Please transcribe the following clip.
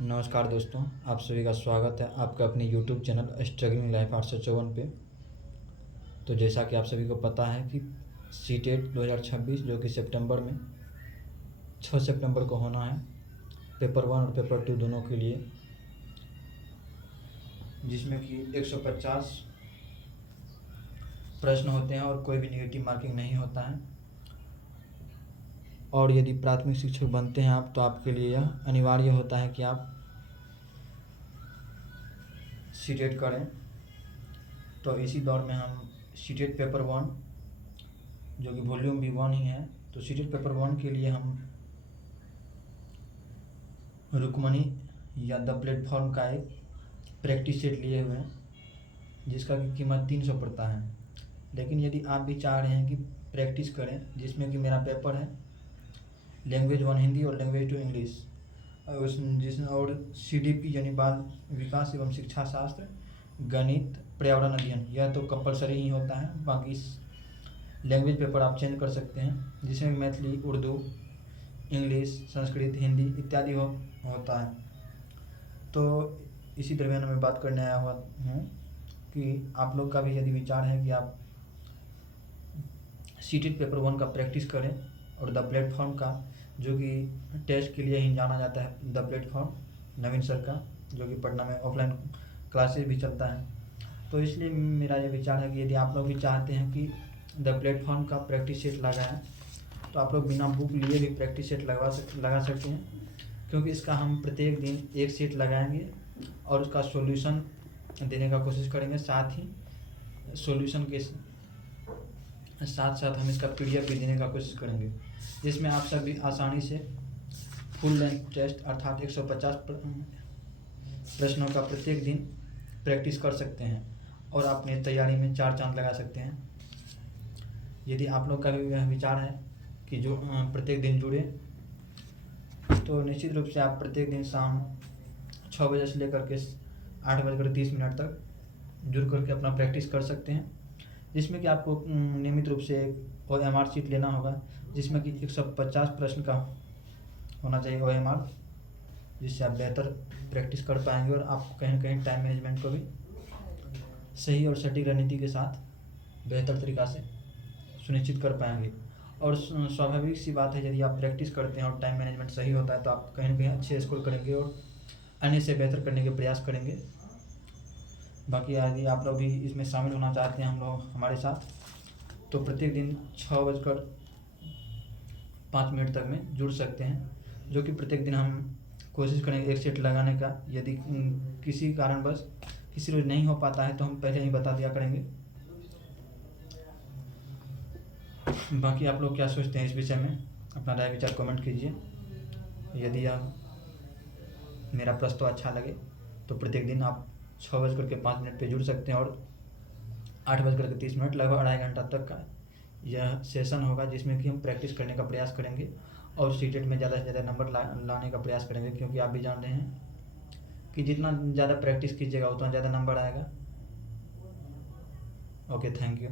नमस्कार दोस्तों, आप सभी का स्वागत है आपका अपनी यूट्यूब चैनल स्ट्रगलिंग लाइफ 854 पे। तो जैसा कि आप सभी को पता है कि सीटेट 2026 जो कि सितंबर में 6 सितंबर को होना है, पेपर 1 और पेपर 2 दोनों के लिए, जिसमें कि 150 प्रश्न होते हैं और कोई भी नेगेटिव मार्किंग नहीं होता है। और यदि प्राथमिक शिक्षक बनते हैं आप, तो आपके लिए यह अनिवार्य होता है कि आप सीटेट करें। तो इसी दौर में हम सीटेट पेपर 1 जो कि वॉल्यूम भी 1 ही है, तो सीटेट पेपर 1 के लिए हम रुक्मणी या द प्लेटफॉर्म का एक प्रैक्टिस सेट लिए हुए हैं, जिसका की कीमत 300 पड़ता है। लेकिन यदि आप भी चाह रहे हैं कि प्रैक्टिस करें, जिसमें कि मेरा पेपर है लैंग्वेज 1 हिंदी और लैंग्वेज 2 इंग्लिश, और CDP यानी बाल विकास एवं शिक्षा शास्त्र, गणित, पर्यावरण अध्ययन, यह तो कंपलसरी ही होता है। बाकी लैंग्वेज पेपर आप चेंज कर सकते हैं, जिसमें मैथिली, उर्दू, इंग्लिश, संस्कृत, हिंदी इत्यादि होता है। तो इसी दरमियान मैं बात करने आया हुआ हूँ कि आप लोग का भी यदि विचार है कि आप सीटेट पेपर 1 का प्रैक्टिस करें और द प्लेटफॉर्म का, जो कि टेस्ट के लिए ही जाना जाता है, द प्लेटफॉर्म नवीन सर का, जो कि पटना में ऑफलाइन क्लासेस भी चलता है। तो इसलिए मेरा ये विचार है कि यदि आप लोग भी चाहते हैं कि द प्लेटफॉर्म का प्रैक्टिस सेट लगाएं, तो आप लोग बिना बुक लिए भी प्रैक्टिस सेट लगा सकते हैं, क्योंकि इसका हम प्रत्येक दिन एक सेट लगाएंगे और उसका सॉल्यूशन देने का कोशिश करेंगे। साथ ही सॉल्यूशन के साथ साथ हम इसका PDF भी देने का कोशिश करेंगे, जिसमें आप सभी आसानी से फुल लेंथ टेस्ट अर्थात 150 प्रश्नों का प्रत्येक दिन प्रैक्टिस कर सकते हैं और अपनी तैयारी में 4 चांद लगा सकते हैं। यदि आप लोग का भी यह विचार है कि जो प्रत्येक दिन जुड़े, तो निश्चित रूप से आप प्रत्येक दिन शाम 6 बजे से लेकर के 8:30 तक जुड़ करके अपना प्रैक्टिस कर सकते हैं, जिसमें कि आपको नियमित रूप से एक OMR शीट लेना होगा, जिसमें कि 150 प्रश्न का होना चाहिए OMR, जिससे आप बेहतर प्रैक्टिस कर पाएंगे और आप कहीं ना कहीं टाइम मैनेजमेंट को भी सही और सटीक रणनीति के साथ बेहतर तरीक़ा से सुनिश्चित कर पाएंगे। और स्वाभाविक सी बात है, यदि आप प्रैक्टिस करते हैं और टाइम मैनेजमेंट सही होता है, तो आप कहीं ना कहीं अच्छे स्कोर करेंगे और अन्य से बेहतर करने के प्रयास करेंगे। बाकी यदि आप लोग भी इसमें शामिल होना चाहते हैं हमारे साथ, तो प्रत्येक दिन 6:05 तक में जुड़ सकते हैं, जो कि प्रत्येक दिन हम कोशिश करेंगे एक सेट लगाने का। यदि किसी कारणवश किसी रोज नहीं हो पाता है, तो हम पहले ही बता दिया करेंगे। बाकी आप लोग क्या सोचते हैं इस विषय में, अपना राय विचार कमेंट कीजिए। यदि आप मेरा प्रस्ताव अच्छा लगे, तो प्रत्येक दिन आप 6:05 पे जुड़ सकते हैं और 8:30 लगभग 2.5 घंटा तक का यह सेशन होगा, जिसमें कि हम प्रैक्टिस करने का प्रयास करेंगे और सीटेट में ज़्यादा से ज़्यादा नंबर लाने का प्रयास करेंगे, क्योंकि आप भी जान रहे हैं कि जितना ज़्यादा प्रैक्टिस कीजिएगा उतना ज़्यादा नंबर आएगा। Okay, thank you.